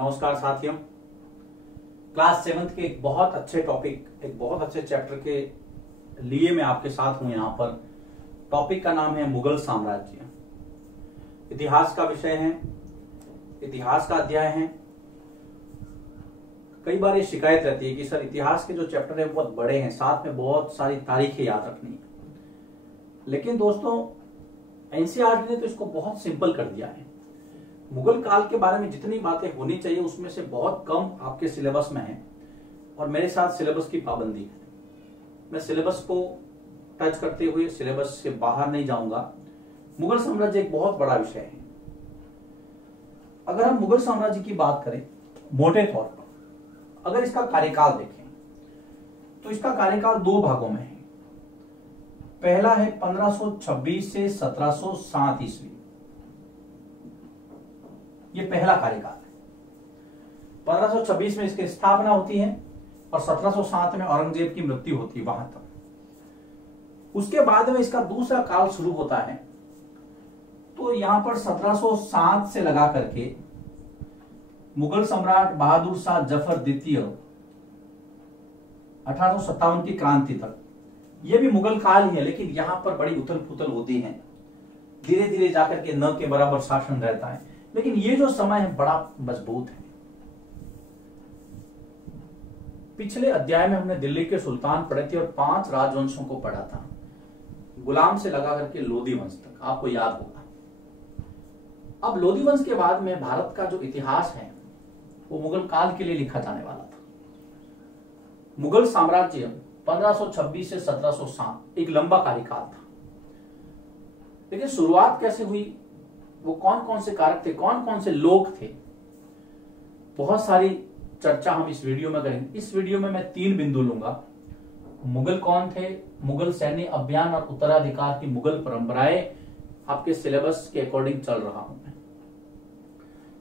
नमस्कार साथियों। Class 7th के एक बहुत अच्छे टॉपिक, एक बहुत अच्छे चैप्टर के लिए मैं आपके साथ हूं यहाँ पर। टॉपिक का नाम है मुगल साम्राज्य। इतिहास का विषय है, इतिहास का अध्याय है। कई बार ये शिकायत रहती है कि सर इतिहास के जो चैप्टर है बहुत बड़े हैं, साथ में बहुत सारी तारीखें याद रखनी है। लेकिन दोस्तों एनसीईआरटी ने तो इसको बहुत सिंपल कर दिया है। मुगल काल के बारे में जितनी बातें होनी चाहिए उसमें से बहुत कम आपके सिलेबस में है, और मेरे साथ सिलेबस की पाबंदी है। मैं सिलेबस को टच करते हुए सिलेबस से बाहर नहीं जाऊंगा। मुगल साम्राज्य एक बहुत बड़ा विषय है। अगर हम मुगल साम्राज्य की बात करें मोटे तौर पर, अगर इसका कार्यकाल देखें तो इसका कार्यकाल दो भागों में है। पहला है 1526 से 1707 ईस्वी, ये पहला कार्यकाल है। 1526 में इसकी स्थापना होती है और 1707 में औरंगजेब की मृत्यु होती है वहां तक। उसके बाद में इसका दूसरा काल शुरू होता है। तो यहां पर 1707 से लगा करके मुगल सम्राट बहादुर शाह जफर द्वितीय 1857 की क्रांति तक, ये भी मुगल काल ही है, लेकिन यहां पर बड़ी उथल पुथल होती है। धीरे धीरे जाकर के न के बराबर शासन रहता है, लेकिन ये जो समय है बड़ा मजबूत है। पिछले अध्याय में हमने दिल्ली के सुल्तान पढ़े थे और 5 राजवंशों को पढ़ा था, गुलाम से लगा करके लोधी वंश तक, आपको याद होगा। अब लोधी वंश के बाद में भारत का जो इतिहास है वो मुगल काल के लिए लिखा जाने वाला था। मुगल साम्राज्य 1526 से 1707 एक लंबा कार्यकाल था। लेकिन शुरुआत कैसे हुई, वो कौन कौन से कारक थे, कौन कौन से लोग थे, बहुत सारी चर्चा हम इस वीडियो में करेंगे। इस वीडियो में मैं 3 बिंदु लूंगा। मुगल कौन थे, मुगल सैन्य अभियान और उत्तराधिकार की मुगल परंपराएं, आपके सिलेबस के अकॉर्डिंग चल रहा हूं मैं।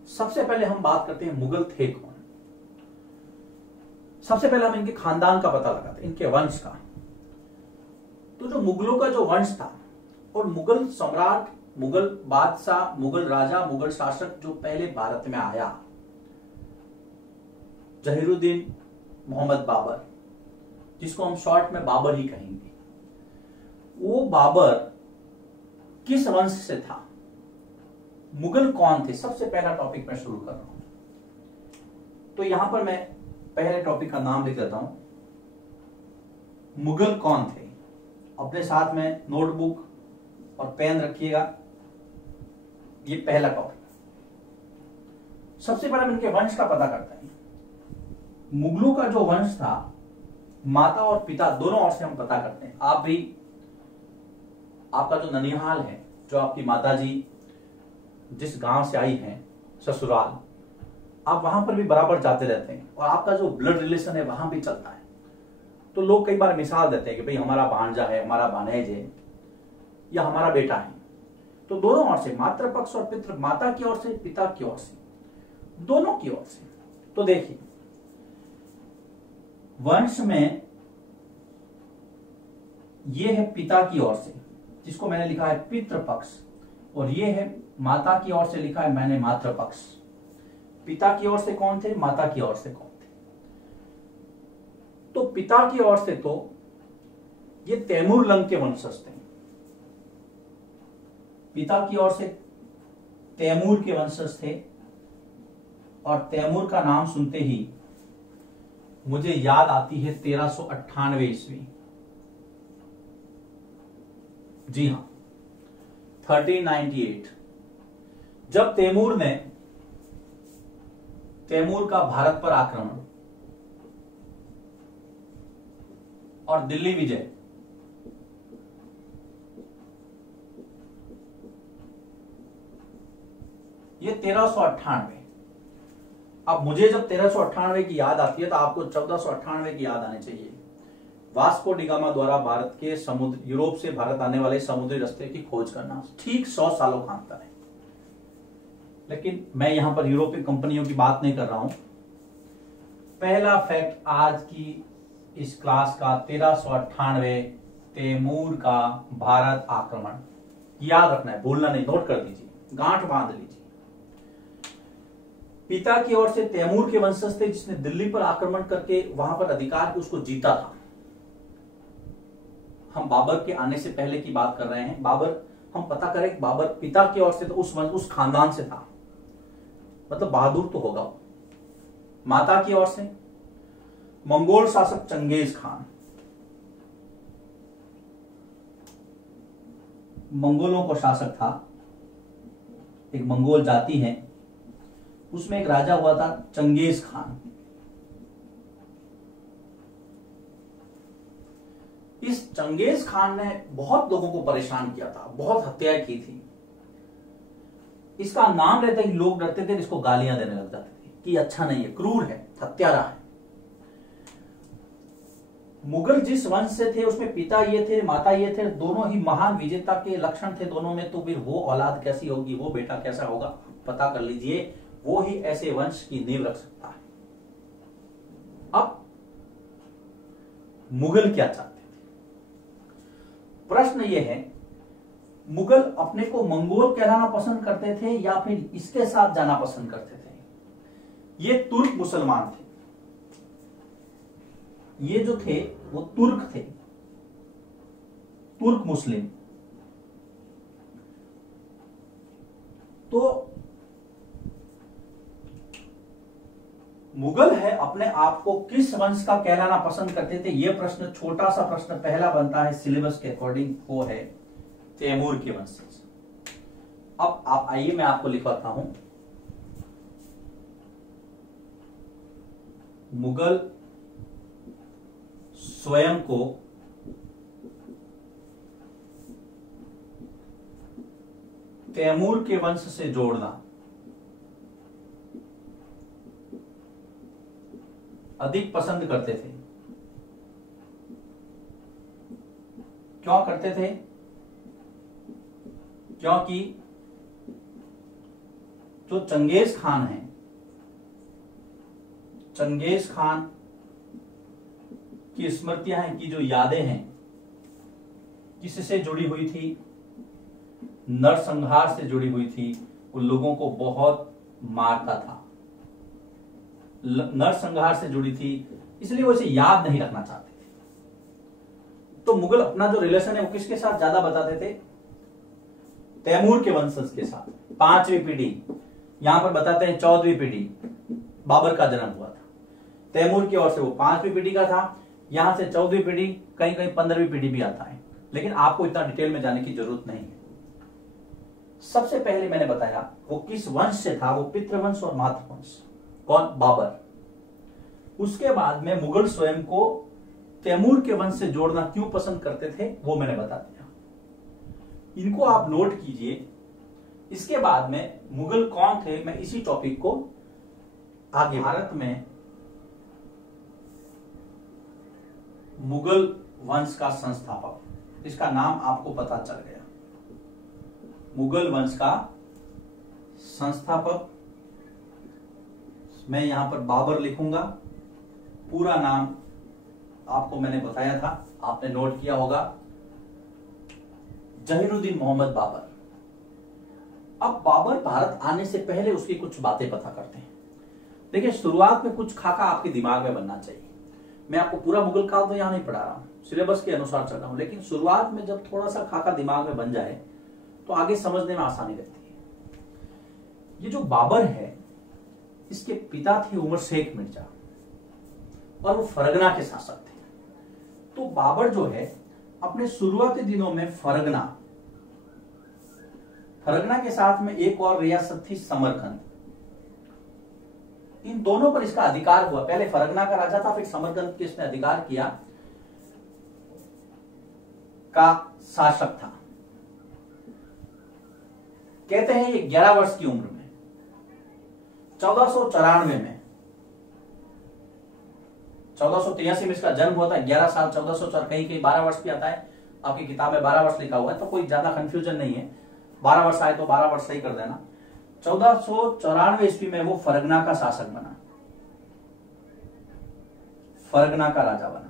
सबसे पहले हम बात करते हैं मुगल थे कौन। सबसे पहले हम इनके खानदान का पता लगाते हैं, इनके वंश का। तो जो मुगलों का जो वंश था और मुगल सम्राट, मुगल बादशाह, मुगल राजा, मुगल शासक जो पहले भारत में आया, जहीरुद्दीन मोहम्मद बाबर, जिसको हम शॉर्ट में बाबर ही कहेंगे, वो बाबर किस वंश से था, मुगल कौन थे, सबसे पहला टॉपिक मैं शुरू कर रहा हूं। तो यहां पर मैं पहले टॉपिक का नाम लिख देता हूं, मुगल कौन थे। अपने साथ में नोटबुक और पेन रखिएगा। ये पहला टॉपिक। सबसे पहले हम इनके वंश का पता करते हैं। मुगलों का जो वंश था, माता और पिता दोनों ओर से हम पता करते हैं। आप भी, आपका जो ननिहाल है, जो आपकी माताजी जिस गांव से आई हैं, ससुराल, आप वहां पर भी बराबर जाते रहते हैं और आपका जो ब्लड रिलेशन है वहां भी चलता है। तो लोग कई बार मिसाल देते हैं कि भाई हमारा भांजा है, हमारा भानेज है, या हमारा बेटा है। तो दोनों ओर से, मातृ पक्ष और पितृ, माता की ओर से, पिता की ओर से, दोनों की ओर से। तो देखिए, वंश में ये है पिता की ओर से, जिसको मैंने लिखा है पितृ पक्ष, और ये है माता की ओर से लिखा है मैंने मातृ पक्ष। पिता की ओर से कौन थे, माता की ओर से कौन थे। तो पिता की ओर से तो ये तैमूर लंग के वंशज थे। पिता की ओर से तैमूर के वंशज थे, और तैमूर का नाम सुनते ही मुझे याद आती है 1398 ईस्वी। जी हां, 1398, जब तैमूर का भारत पर आक्रमण और दिल्ली विजय, ये 1398। अब मुझे जब 1398 की याद आती है तो आपको 1498 की याद आनी चाहिए। वास्को डिगामा द्वारा भारत के समुद्र, यूरोप से भारत आने वाले समुद्री रास्ते की खोज करना, ठीक 100 सालों का अंतर है। लेकिन मैं यहां पर यूरोपीय कंपनियों की बात नहीं कर रहा हूं। पहला फैक्ट आज की इस क्लास का, 1398 तैमूर का भारत आक्रमण, याद रखना है, भूलना नहीं, नोट कर दीजिए, गांठ बांध लीजिए। पिता की ओर से तैमूर के वंशज थे, जिसने दिल्ली पर आक्रमण करके वहां पर अधिकार उसको जीता था। हम बाबर के आने से पहले की बात कर रहे हैं। बाबर, हम पता करें बाबर पिता की ओर से तो उस खानदान से था, मतलब बहादुर तो होगा। माता की ओर से मंगोल शासक चंगेज खान, मंगोलों को शासक था, एक मंगोल जाति है, उसमें एक राजा हुआ था चंगेज खान। इस चंगेज खान ने बहुत लोगों को परेशान किया था, बहुत हत्याएं की थी। इसका नाम रहता है कि लोग डरते थे, इसको गालियां देने लग जाते थे कि अच्छा नहीं है, क्रूर है, हत्यारा है। मुगल जिस वंश से थे उसमें पिता ये थे, माता ये थे, दोनों ही महान विजेता के लक्षण थे दोनों में, तो फिर वो औलाद कैसी होगी, वो बेटा कैसा होगा, पता कर लीजिए। वो ही ऐसे वंश की नींव रख सकता है। अब मुगल क्या चाहते थे? प्रश्न ये है, मुगल अपने को मंगोल कहलाना पसंद करते थे या फिर इसके साथ जाना पसंद करते थे? ये तुर्क मुसलमान थे, ये जो थे वो तुर्क थे, तुर्क मुस्लिम। तो मुगल है अपने आप को किस वंश का कहलाना पसंद करते थे? यह प्रश्न, छोटा सा प्रश्न पहला बनता है सिलेबस के अकॉर्डिंग, वो है तैमूर के वंशज। अब आप आइए, मैं आपको लिखवाता हूं। मुगल स्वयं को तैमूर के वंश से जोड़ना अधिक पसंद करते थे। क्यों करते थे? क्योंकि जो चंगेज खान है, चंगेज खान की स्मृतियां हैं, की जो यादें हैं, किससे जुड़ी हुई थी? नरसंहार से जुड़ी हुई थी। वो लोगों को बहुत मारता था, नरसंहार से जुड़ी थी, इसलिए वो इसे याद नहीं रखना चाहते थे। तो मुगल अपना जो रिलेशन है वो किसके साथ ज्यादा बताते थे? तैमूर के वंशज के साथ। 5वीं पीढ़ी, यहां पर बताते हैं 14वीं पीढ़ी, बाबर का जन्म हुआ था। तैमूर की ओर से वो 5वीं पीढ़ी का था, यहां से 14वीं पीढ़ी, कहीं कहीं 15वीं पीढ़ी भी आता है, लेकिन आपको इतना डिटेल में जाने की जरूरत नहीं है। सबसे पहले मैंने बताया वो किस वंश से था, वो पितृवंश और मातृवंश। कौन? बाबर। उसके बाद में मुगल स्वयं को तैमूर के वंश से जोड़ना क्यों पसंद करते थे वो मैंने बता दिया, इनको आप नोट कीजिए। इसके बाद में मुगल कौन थे, मैं इसी टॉपिक को आगे। भारत में मुगल वंश का संस्थापक, इसका नाम आपको पता चल गया। मुगल वंश का संस्थापक, मैं यहां पर बाबर लिखूंगा, पूरा नाम आपको मैंने बताया था, आपने नोट किया होगा, जहीरुद्दीन मोहम्मद बाबर। अब बाबर भारत आने से पहले उसकी कुछ बातें पता करते हैं। देखिए, शुरुआत में कुछ खाका आपके दिमाग में बनना चाहिए। मैं आपको पूरा मुगल काल तो यहां नहीं पढ़ा रहा हूं, सिलेबस के अनुसार चल रहा हूं, लेकिन शुरुआत में जब थोड़ा सा खाका दिमाग में बन जाए तो आगे समझने में आसानी रहती है। ये जो बाबर है, इसके पिता थे उमर शेख मिर्जा और वो फरगना के शासक थे। तो बाबर जो है अपने शुरुआती दिनों में फरगना के साथ में एक और रियासत थी समरकंद, इन दोनों पर इसका अधिकार हुआ। पहले फरगना का राजा था, फिर समरकंद के इसने अधिकार किया, का शासक था। कहते हैं ये 11 वर्ष की उम्र में 1494 में, 1483 में इसका जन्म हुआ था। 11 साल 1404, कहीं कहीं 12 वर्ष भी आता है, आपकी किताब में 12 वर्ष लिखा हुआ है, तो कोई ज्यादा कंफ्यूजन नहीं है। 12 वर्ष आए तो 12 वर्ष सही कर देना। 1494 ईस्वी में वो फरगना का शासक बना, फरगना का राजा बना।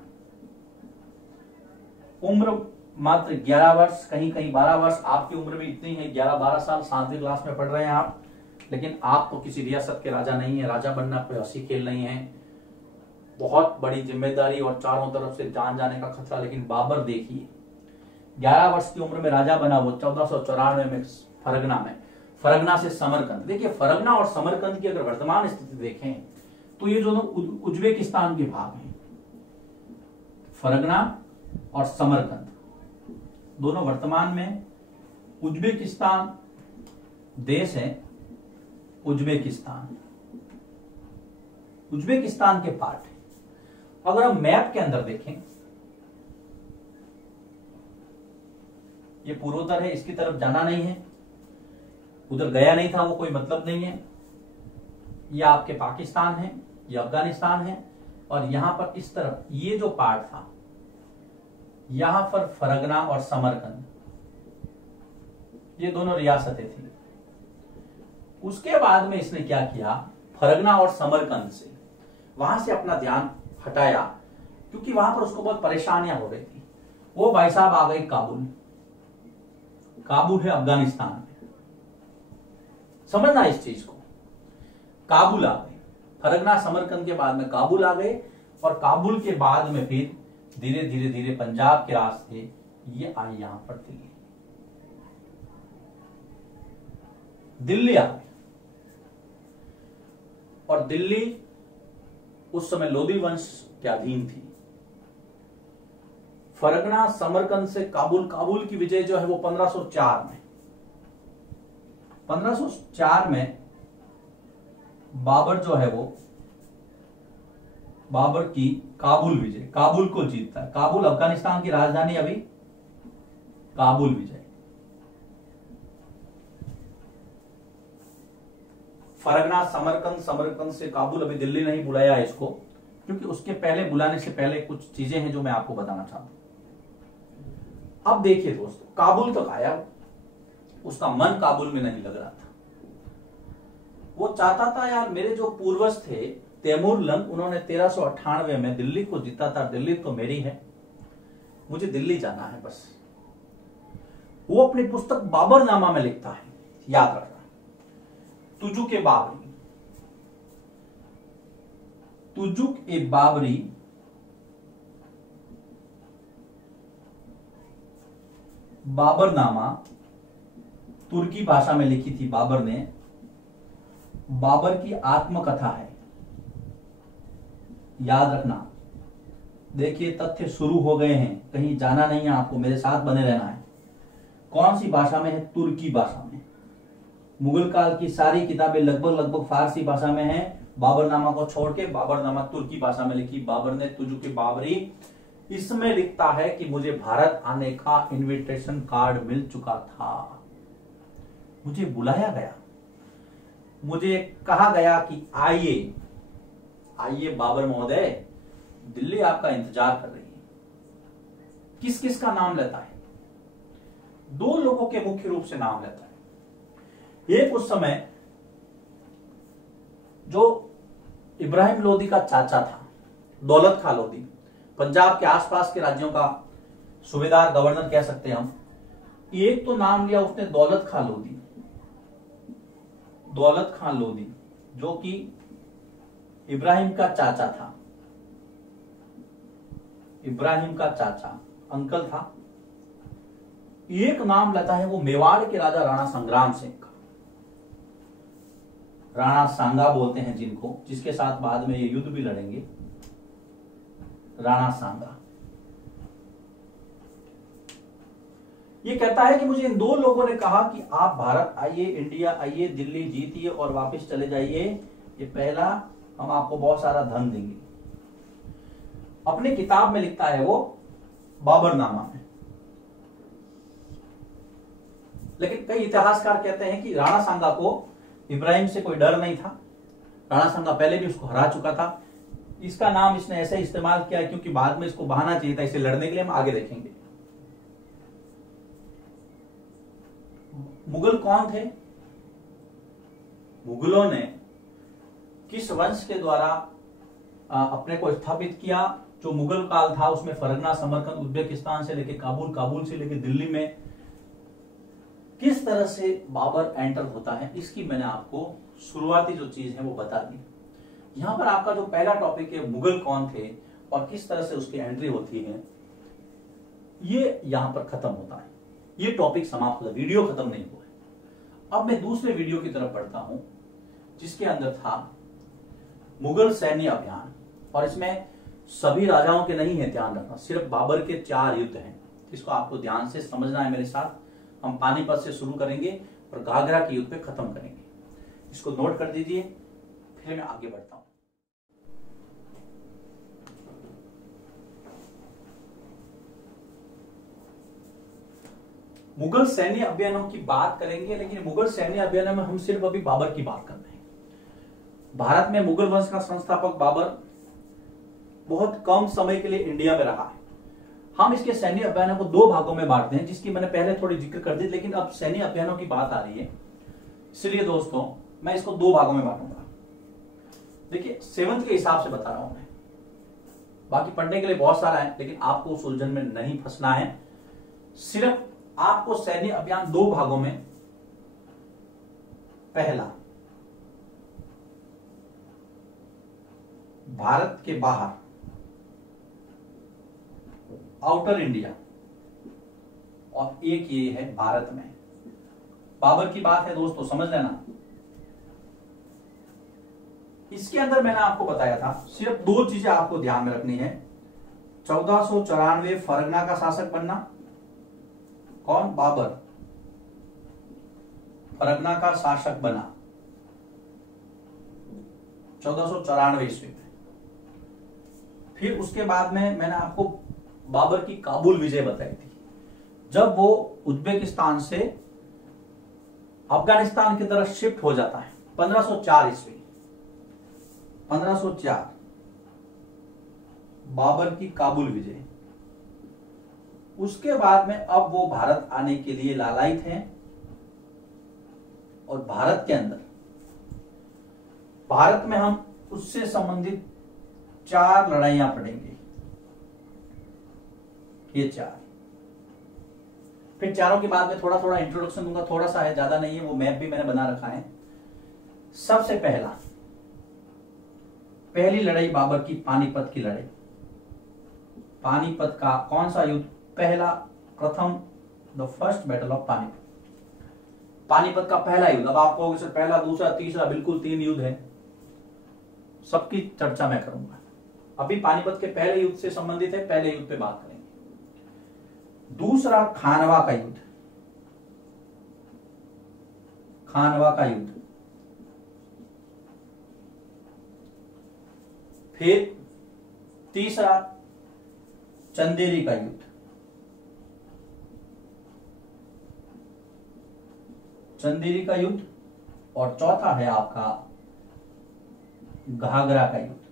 उम्र मात्र 11 वर्ष, कहीं कहीं 12 वर्ष, आपकी उम्र भी इतनी है, 11-12 साल, 7वीं क्लास में पढ़ रहे हैं आप, लेकिन आप तो किसी रियासत के राजा नहीं है, राजा बनना कोई हंसी खेल नहीं है, बहुत बड़ी जिम्मेदारी और चारों तरफ से जान जाने का खतरा। लेकिन बाबर देखिए 11 वर्ष की उम्र में राजा बना, वो 1494 में फरगना से समरकंद। देखिए फरगना और समरकंद की अगर वर्तमान स्थिति देखें तो ये दोनों उज्बेकिस्तान के भाग हैं। फरगना और समरकंद दोनों वर्तमान में उज्बेकिस्तान देश है। उज्बेकिस्तान के पार्ट है। अगर हम मैप के अंदर देखें, ये पूर्वोत्तर है, इसकी तरफ जाना नहीं है, उधर गया नहीं था वो, कोई मतलब नहीं है। ये आपके पाकिस्तान है, ये अफगानिस्तान है, और यहां पर इस तरफ ये जो पार्ट था, यहां पर फरगना और समरकंद, ये दोनों रियासतें थी। उसके बाद में इसने क्या किया, फरगना और समरकंद से वहां से अपना ध्यान हटाया, क्योंकि वहां पर उसको बहुत परेशानियां हो रही थी। वो भाई साहब आ गई काबुल। काबुल है अफगानिस्तान में, समझना इस चीज को। काबुल आ गए, फरगना समरकंद के बाद में काबुल आ गए, और काबुल के बाद में फिर धीरे धीरे धीरे पंजाब के रास्ते ये आई यहां पर दिल्ली आ गई। और दिल्ली उस समय लोधी वंश के अधीन थी। फरगना समरकंद से काबुल की विजय जो है वो 1504 में बाबर जो है वो बाबर की काबुल विजय, काबुल को जीतता है। काबुल अफगानिस्तान की राजधानी, अभी काबुल विजय। फरगना समरकंद से काबुल, अभी दिल्ली नहीं बुलाया है इसको, क्योंकि उसके पहले, बुलाने से पहले कुछ चीजें हैं जो मैं आपको बताना चाहता हूं। अब देखिए दोस्तों, काबुल तक आया, उसका मन काबुल में नहीं लग रहा था। वो चाहता था यार, मेरे जो पूर्वज थे तैमूर लंग, उन्होंने 1398 में दिल्ली को जीता था, दिल्ली तो मेरी है, मुझे दिल्ली जाना है बस। वो अपनी पुस्तक बाबरनामा में लिखता है, याद रखना, तुजुक ए बाबरी, बाबरनामा तुर्की भाषा में लिखी थी बाबर ने। बाबर की आत्मकथा है, याद रखना। देखिए तथ्य शुरू हो गए हैं, कहीं जाना नहीं है आपको, मेरे साथ बने रहना है। कौन सी भाषा में है? तुर्की भाषा में। मुगल काल की सारी किताबें लगभग फारसी भाषा में हैं, बाबरनामा को छोड़ के। बाबरनामा तुर्की भाषा में लिखी बाबर ने, तुजुक ए बाबरी। इसमें लिखता है कि मुझे भारत आने का इनविटेशन कार्ड मिल चुका था, मुझे बुलाया गया, मुझे कहा गया कि आइए बाबर महोदय, दिल्ली आपका इंतजार कर रही है। किस किस का नाम लेता है? 2 लोगों के मुख्य रूप से नाम लेता है। एक उस समय जो इब्राहिम लोदी का चाचा था, दौलत खां लोदी, पंजाब के आसपास के राज्यों का सूबेदार, गवर्नर कह सकते हैं हम। एक तो नाम लिया उसने दौलत खां लोदी, जो कि इब्राहिम का चाचा था, इब्राहिम का चाचा, अंकल था। एक नाम लेता है वो मेवाड़ के राजा राणा संग्राम सिंह का, राणा सांगा बोलते हैं जिनको, जिसके साथ बाद में ये युद्ध भी लड़ेंगे, राणा सांगा। ये कहता है कि मुझे इन 2 लोगों ने कहा कि आप भारत आइए, इंडिया आइए, दिल्ली जीतिए और वापस चले जाइए, ये पहला, हम आपको बहुत सारा धन देंगे। अपनी किताब में लिखता है वो बाबरनामा में। लेकिन कई इतिहासकार कहते हैं कि राणा सांगा को इब्राहिम से कोई डर नहीं था, राणा सांगा पहले भी उसको हरा चुका था। इसका नाम इसने ऐसे इस्तेमाल किया क्योंकि बाद में इसको बहाना चाहिए था इसे लड़ने के लिए, हम आगे देखेंगे। मुगल कौन थे? मुगलों ने किस वंश के द्वारा अपने को स्थापित किया? जो मुगल काल था उसमें फरगना, समरकंद, उज्बेकिस्तान से लेके काबुल, काबुल से लेके दिल्ली में किस तरह से बाबर एंटर होता है, इसकी मैंने आपको शुरुआती जो चीज है वो बता दी। यहां पर आपका जो पहला टॉपिक है मुगल कौन थे और किस तरह से उसकी एंट्री होती है, ये यहां पर खत्म होता है। ये टॉपिक समाप्त होता है, वीडियो खत्म नहीं हुआ है। अब मैं दूसरे वीडियो की तरफ बढ़ता हूं जिसके अंदर था मुगल सैन्य अभियान, और इसमें सभी राजाओं के नहीं है, ध्यान रखना, सिर्फ बाबर के 4 युद्ध हैं। इसको आपको ध्यान से समझना है मेरे साथ। हम पानीपत से शुरू करेंगे और घाघरा के युद्ध पे खत्म करेंगे। इसको नोट कर दीजिए, फिर मैं आगे बढ़ता हूं। मुगल सैन्य अभियानों की बात करेंगे, लेकिन मुगल सैन्य अभियानों में हम सिर्फ अभी बाबर की बात कर रहे हैं। भारत में मुगल वंश का संस्थापक बाबर बहुत कम समय के लिए इंडिया में रहा है। हम इसके सैन्य अभियानों को 2 भागों में बांटते हैं, जिसकी मैंने पहले थोड़ी जिक्र कर दी, लेकिन अब सैन्य अभियानों की बात आ रही है, इसलिए दोस्तों मैं इसको 2 भागों में बांटूंगा। देखिए 7th के हिसाब से बता रहा हूं मैं, बाकी पढ़ने के लिए बहुत सारा है, लेकिन आपको उस उलझन में नहीं फंसना है। सिर्फ आपको सैन्य अभियान 2 भागों में, पहला भारत के बाहर आउटर इंडिया, और एक ये है भारत में। बाबर की बात है दोस्तों, समझ लेना। इसके अंदर मैंने आपको बताया था सिर्फ 2 चीजें आपको ध्यान में रखनी है। 1494 फरगना का शासक बनना, कौन? बाबर फरगना का शासक बना 1494 ईस्वी में। फिर उसके बाद में मैंने आपको बाबर की काबुल विजय बताई थी, जब वो उज्बेकिस्तान से अफगानिस्तान की तरफ शिफ्ट हो जाता है 1504 ईस्वी। 1504 बाबर की काबुल विजय। उसके बाद में अब वो भारत आने के लिए लालायित हैं, और भारत के अंदर, भारत में हम उससे संबंधित 4 लड़ाइयां पढ़ेंगे। ये 4, फिर चारों के बाद में थोड़ा थोड़ा इंट्रोडक्शन दूंगा, थोड़ा सा है, ज्यादा नहीं है, वो मैप भी मैंने बना रखा है। सबसे पहली लड़ाई बाबर की पानीपत की लड़ाई। पानीपत का कौन सा युद्ध? प्रथम the first battle of Panipat. Panipat का पहला युद्ध। अब आप कहोगे सर पहला, दूसरा, तीसरा, बिल्कुल 3 युद्ध है, सबकी चर्चा मैं करूंगा। अभी पानीपत के पहले युद्ध से संबंधित है, पहले युद्ध पे बात करेंगे। दूसरा खानवा का युद्ध, खानवा का युद्ध। फिर तीसरा चंदेरी का युद्ध, चंदेरी का युद्ध। और चौथा है आपका घाघरा का युद्ध।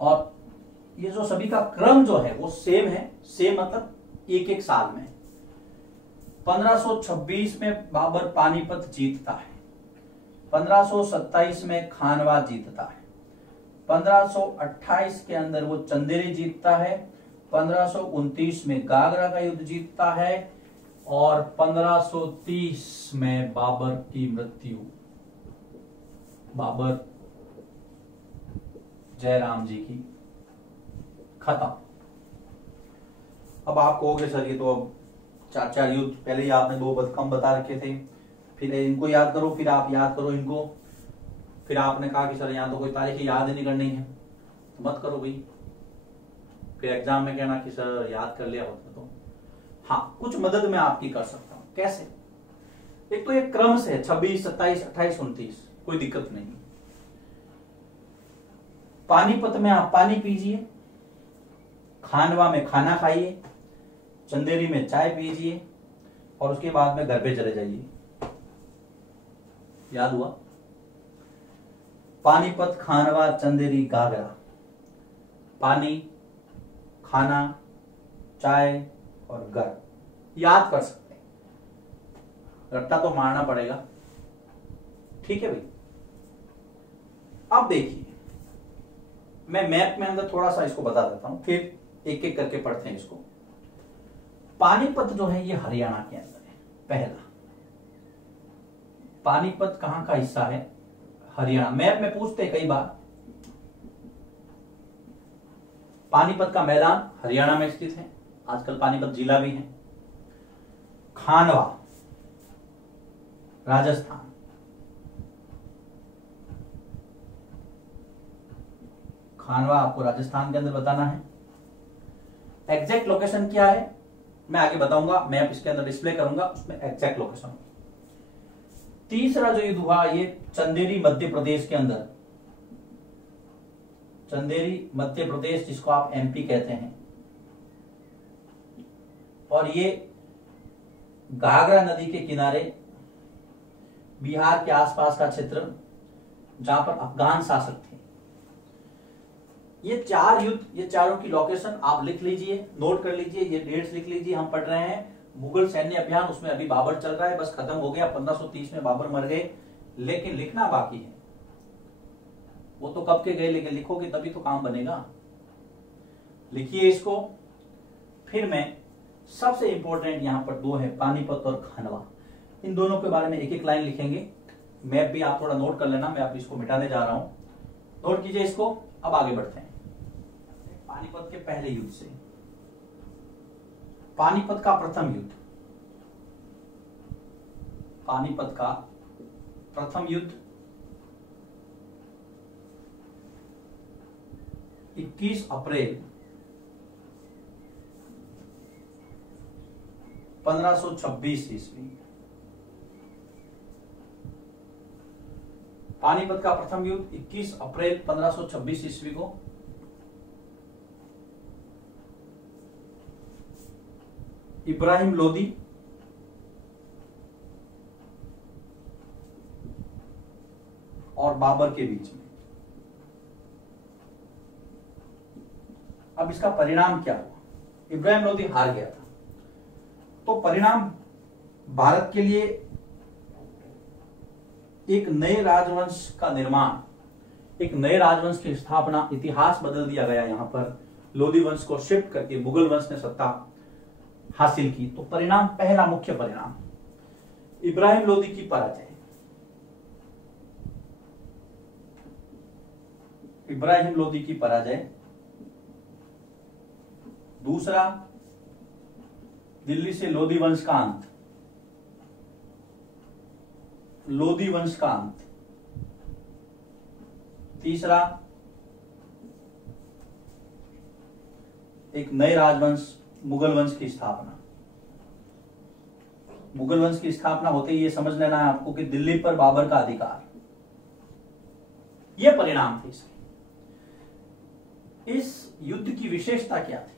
और ये जो सभी का क्रम जो है वो सेम है, सेम मतलब एक एक साल में। 1526 में बाबर पानीपत जीतता है, 1527 में खानवा जीतता है, 1528 के अंदर वो चंदेरी जीतता है, 1529 में घाघरा का युद्ध जीतता है, और 1530 में बाबर की मृत्यु, बाबर जयराम जी की, खत्म। अब आप कहोगे सर ये तो अब 4 युद्ध, पहले ही आपने 2 कम बता रखे थे, फिर इनको याद करो, फिर आप याद करो इनको, फिर आपने कहा कि सर यहाँ तो कोई तारीखें याद ही नहीं करनी है, तो मत करो भाई, फिर एग्जाम में कहना कि सर याद कर लिया होता तो। हाँ, कुछ मदद मैं आपकी कर सकता हूं। कैसे? एक तो एक क्रम से 26, 27, 28, 29, कोई दिक्कत नहीं। पानीपत में आप पानी पीजिए, खानवा में खाना खाइए, चंदेरी में चाय पीजिए, और उसके बाद में घर पे चले जाइए। याद हुआ? पानीपत, खानवा, चंदेरी, घाघरा। पानी, खाना, चाय और घर। याद कर सकते हैं, रट्टा तो मारना पड़ेगा, ठीक है भाई। अब देखिए, मैं मैप में अंदर थोड़ा सा इसको बता देता हूं, फिर एक एक करके पढ़ते हैं इसको। पानीपत जो है ये हरियाणा के अंदर है। पहला, पानीपत कहां का हिस्सा है? हरियाणा। मैप में पूछते हैं कई बार। पानीपत का मैदान हरियाणा में स्थित है, आजकल पानीपत जिला भी है। खानवा राजस्थान। खानवा आपको राजस्थान के अंदर बताना है। एग्जैक्ट लोकेशन क्या है मैं आगे बताऊंगा, मैप इसके अंदर डिस्प्ले करूंगा, उसमें एग्जैक्ट लोकेशन। तीसरा जो युद्ध हुआ ये चंदेरी मध्य प्रदेश के अंदर, चंदेरी मध्य प्रदेश जिसको आप एमपी कहते हैं, और ये घाघरा नदी के किनारे बिहार के आसपास का क्षेत्र जहां पर अफगान शासक थे। ये चार युद्ध, ये चारों की लोकेशन आप लिख लीजिए, नोट कर लीजिए, ये डेट्स लिख लीजिए। हम पढ़ रहे हैं मुगल सैन्य अभियान, उसमें अभी बाबर चल रहा है, बस खत्म हो गया, 1530 में बाबर मर गए, लेकिन लिखना बाकी है। वो तो कब के गए, लेकिन लिखोगे तभी तो काम बनेगा। लिखिए इसको। फिर मैं सबसे इंपॉर्टेंट यहां पर दो है, पानीपत और खानवा, इन दोनों के बारे में एक एक लाइन लिखेंगे। मैप भी आप थोड़ा नोट कर लेना, मैं आप इसको मिटाने जा रहा हूं, नोट कीजिए इसको। अब आगे बढ़ते हैं पानीपत के पहले युद्ध से। पानीपत का प्रथम युद्ध, पानीपत का प्रथम युद्ध 21 अप्रैल 1526 ईस्वी। पानीपत का प्रथम युद्ध 21 अप्रैल 1526 ईस्वी को इब्राहिम लोदी और बाबर के बीच में। अब इसका परिणाम क्या हुआ? इब्राहिम लोदी हार गया था, तो परिणाम भारत के लिए एक नए राजवंश का निर्माण, एक नए राजवंश की स्थापना, इतिहास बदल दिया गया। यहां पर लोदी वंश को शिफ्ट करके मुगल वंश ने सत्ता हासिल की। तो परिणाम, पहला मुख्य परिणाम इब्राहिम लोदी की पराजय। इब्राहिम लोदी की पराजय। दूसरा, दिल्ली से लोदी वंश का अंत, लोदी वंश का अंत। तीसरा, एक नए राजवंश मुगल वंश की स्थापना। मुगल वंश की स्थापना होते ही ये समझ लेना है आपको कि दिल्ली पर बाबर का अधिकार। ये परिणाम थे इसके। इस युद्ध की विशेषता क्या थी?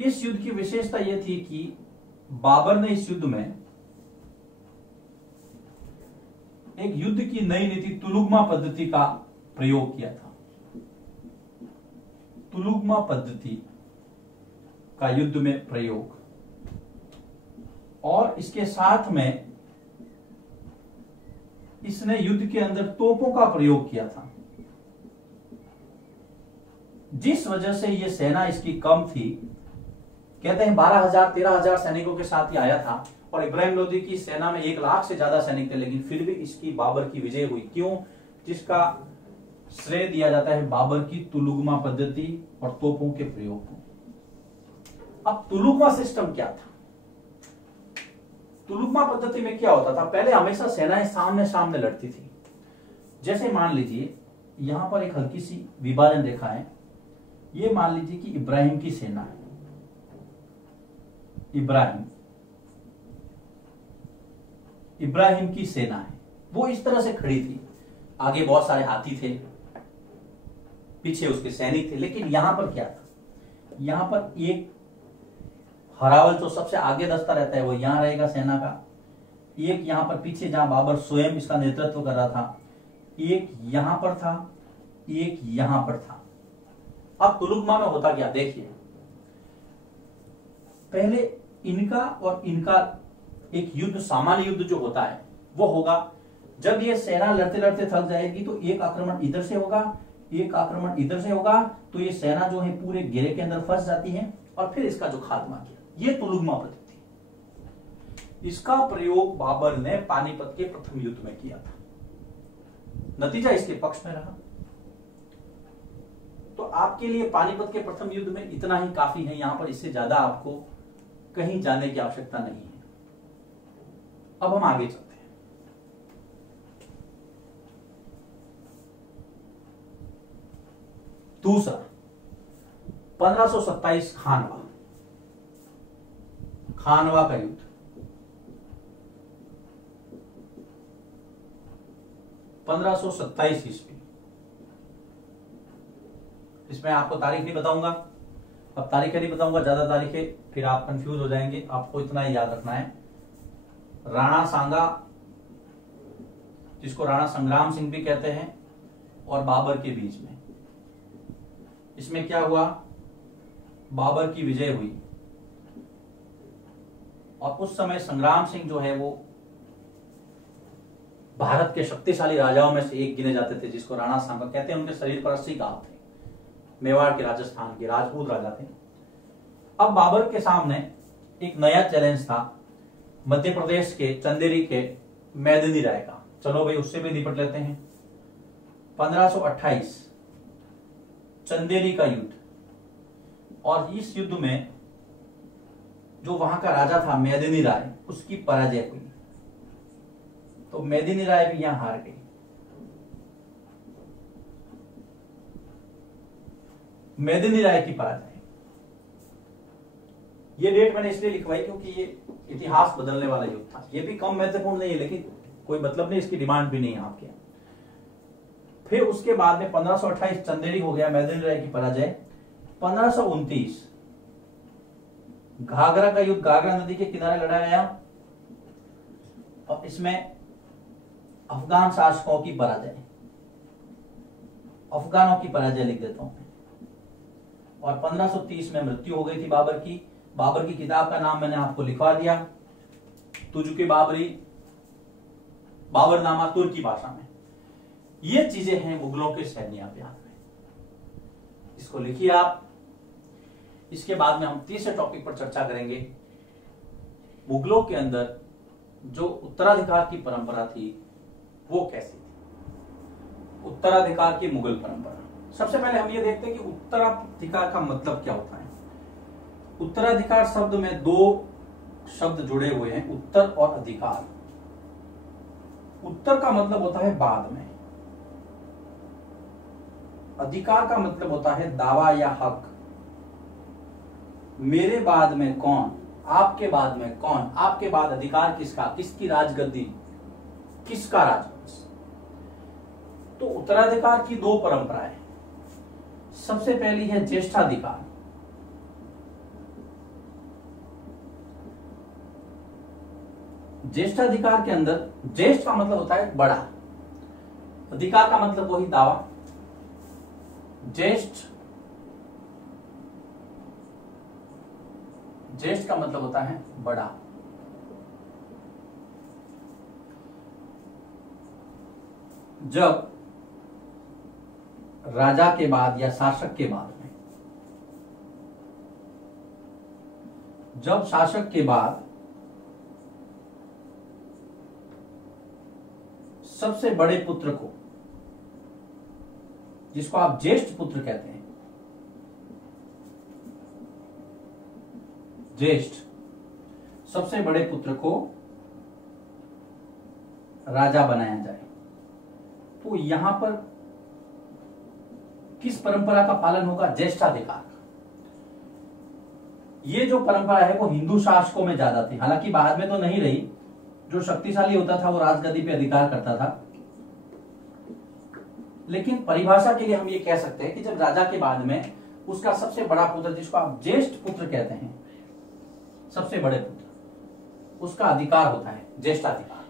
इस युद्ध की विशेषता यह थी कि बाबर ने इस युद्ध में एक युद्ध की नई नीति तुलुगमा पद्धति का प्रयोग किया था। तुलुगमा पद्धति का युद्ध में प्रयोग, और इसके साथ में इसने युद्ध के अंदर तोपों का प्रयोग किया था, जिस वजह से यह सेना इसकी कम थी। कहते हैं 12,000 13,000 सैनिकों के साथ ही आया था, और इब्राहिम लोदी की सेना में 1 लाख से ज्यादा सैनिक थे, लेकिन फिर भी इसकी बाबर की विजय हुई। क्यों? जिसका श्रेय दिया जाता है बाबर की तुलुगमा पद्धति और तोपों के प्रयोग को। अब तुलुगमा सिस्टम क्या था? तुलुगमा पद्धति में क्या होता था? पहले हमेशा सेनाएं सामने सामने लड़ती थी। जैसे मान लीजिए यहां पर एक हल्की सी विभाजन रेखा है, ये मान लीजिए कि इब्राहिम की सेना है, इब्राहिम की सेना है, वो इस तरह से खड़ी थी। आगे बहुत सारे हाथी थे, पीछे उसके सैनिक थे, लेकिन यहां पर क्या था? यहां पर एक हरावल जो सबसे आगे दस्ता रहता है वो यहां रहेगा सेना का, एक यहां पर पीछे जहां बाबर स्वयं इसका नेतृत्व कर रहा था, एक यहां पर था, एक यहां पर था। अब तुलुगमा में होता क्या देखिए, पहले इनका और इनका एक युद्ध, सामान्य युद्ध जो होता है वो होगा जब ये सेना लड़ते लड़ते थक जाएगी तो एक आक्रमण इधर से होगा, एक आक्रमण इधर से होगा, तो ये सेना जो है पूरे घेरे के अंदर फंस जाती है और फिर इसका जो खात्मा किया। ये तुलुगमा पद्धति, इसका प्रयोग बाबर ने पानीपत के प्रथम युद्ध में किया था। नतीजा इसके पक्ष में रहा। तो आपके लिए पानीपत के प्रथम युद्ध में इतना ही काफी है, यहां पर इससे ज्यादा आपको कहीं जाने की आवश्यकता नहीं है। अब हम आगे चलते हैं। दूसरा 1527 खानवा का युद्ध। 1527 ईस्वी। इसमें आपको तारीख नहीं बताऊंगा, अब तारीखें नहीं बताऊंगा, ज्यादा तारीखें फिर आप कंफ्यूज हो जाएंगे। आपको इतना ही याद रखना है, राणा सांगा, जिसको राणा संग्राम सिंह भी कहते हैं, और बाबर के बीच में। इसमें क्या हुआ, बाबर की विजय हुई और उस समय संग्राम सिंह जो है वो भारत के शक्तिशाली राजाओं में से एक गिने जाते थे, जिसको राणा सांगा कहते हैं। उनके शरीर पर 80 घाव थे, मेवाड़ के राजस्थान के राजपूत राजा थे। अब बाबर के सामने एक नया चैलेंज था, मध्य प्रदेश के चंदेरी के मेदिनी राय का। चलो भाई उससे भी निपट लेते हैं। 1528 चंदेरी का युद्ध, और इस युद्ध में जो वहां का राजा था मेदिनी राय, उसकी पराजय हुई। तो मेदिनी राय भी यहां हार गई। मेदिनी राय की पराजय। ये डेट मैंने इसलिए लिखवाई क्योंकि ये इतिहास बदलने वाला युद्ध था। ये भी कम महत्वपूर्ण नहीं है, लेकिन कोई मतलब नहीं, इसकी डिमांड भी नहीं है आपके। फिर उसके बाद में 1528 चंदेरी हो गया, मेदिनी राय की पराजय। 1529 घाघरा का युद्ध, घाघरा नदी के किनारे लड़ा गया, और इसमें अफगान शासकों की पराजय, अफगानों की पराजय लिख देता हूं। और 1530 में मृत्यु हो गई थी बाबर की। बाबर की किताब का नाम मैंने आपको लिखवा दिया, तुजुके बाबरी, बाबरनामा तुर्की भाषा में। ये चीजें हैं मुगलों के सैन्य अभियान में, इसको लिखिए आप। इसके बाद में हम तीसरे टॉपिक पर चर्चा करेंगे। मुगलों के अंदर जो उत्तराधिकार की परंपरा थी वो कैसी थी, उत्तराधिकार की मुगल परंपरा। सबसे पहले हम ये देखते हैं कि उत्तराधिकार का मतलब क्या होता है। उत्तराधिकार शब्द में दो शब्द जुड़े हुए हैं, उत्तर और अधिकार। उत्तर का मतलब होता है बाद में, अधिकार का मतलब होता है दावा या हक। मेरे बाद में कौन, आपके बाद में कौन, आपके बाद अधिकार किसका, किसकी राजगद्दी, किसका राजवंश। तो उत्तराधिकार की दो परंपराएं। सबसे पहली है ज्येष्ठाधिकार। ज्येष्ठाधिकार के अंदर ज्येष्ठ का मतलब होता है बड़ा, अधिकार का मतलब वही दावा। ज्येष्ठ, ज्येष्ठ का मतलब होता है बड़ा। जब राजा के बाद या शासक के बाद में, जब शासक के बाद सबसे बड़े पुत्र को, जिसको आप ज्येष्ठ पुत्र कहते हैं, ज्येष्ठ सबसे बड़े पुत्र को राजा बनाया जाए, तो यहां पर किस परंपरा का पालन होगा, ज्येष्ठाधिकार। ये जो परंपरा है वो हिंदू शासकों में ज्यादा थी, हालांकि बाद में तो नहीं रही। जो शक्तिशाली होता था वो राजगद्दी पे अधिकार करता था, लेकिन परिभाषा के लिए हम ये कह सकते हैं कि जब राजा के बाद में उसका सबसे बड़ा पुत्र, जिसको आप ज्येष्ठ पुत्र कहते हैं, सबसे बड़े पुत्र, उसका अधिकार होता है ज्येष्ठाधिकार।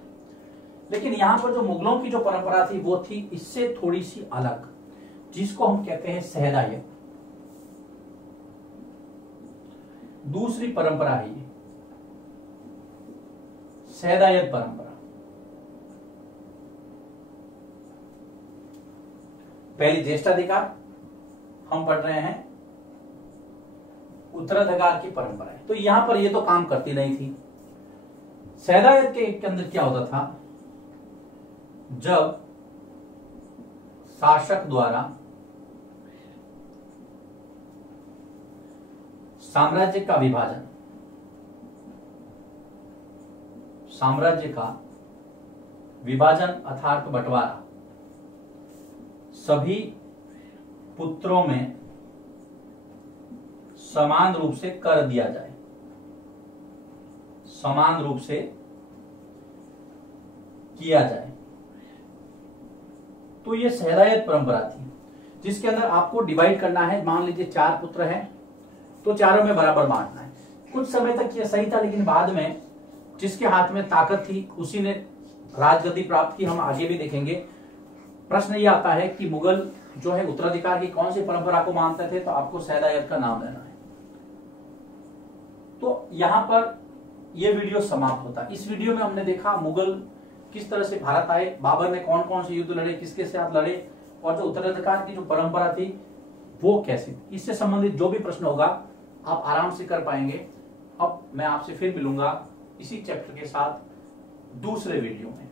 लेकिन यहां पर जो मुगलों की जो परंपरा थी वो थी इससे थोड़ी सी अलग, जिसको हम कहते हैं सहदायत। दूसरी परंपरा है ये सहदायत परंपरा। पहली ज्येष्ठाधिकार हम पढ़ रहे हैं उत्तराधिकार की परंपरा है। तो यहां पर ये तो काम करती नहीं थी। सैदायत के अंदर क्या होता था, जब शासक द्वारा साम्राज्य का विभाजन, साम्राज्य का विभाजन अर्थात बंटवारा सभी पुत्रों में समान रूप से कर दिया जाए, समान रूप से किया जाए, तो ये सहदायत परंपरा थी, जिसके अंदर आपको डिवाइड करना है। मान लीजिए 4 पुत्र हैं तो चारों में बराबर बांटना है। कुछ समय तक ये सही था, लेकिन बाद में जिसके हाथ में ताकत थी उसी ने राजगद्दी प्राप्त की। हम आगे भी देखेंगे। प्रश्न ये आता है कि मुगल जो है उत्तराधिकार की कौन सी परंपरा को मानते थे, तो आपको सहदायत का नाम लेना है। तो यहां पर यह वीडियो समाप्त होता है। इस वीडियो में हमने देखा मुगल किस तरह से भारत आए, बाबर ने कौन कौन से युद्ध लड़े, किसके साथ लड़े, और जो उत्तराधिकार की जो परंपरा थी वो कैसी थी। इससे संबंधित जो भी प्रश्न होगा आप आराम से कर पाएंगे। अब मैं आपसे फिर मिलूंगा इसी चैप्टर के साथ दूसरे वीडियो में।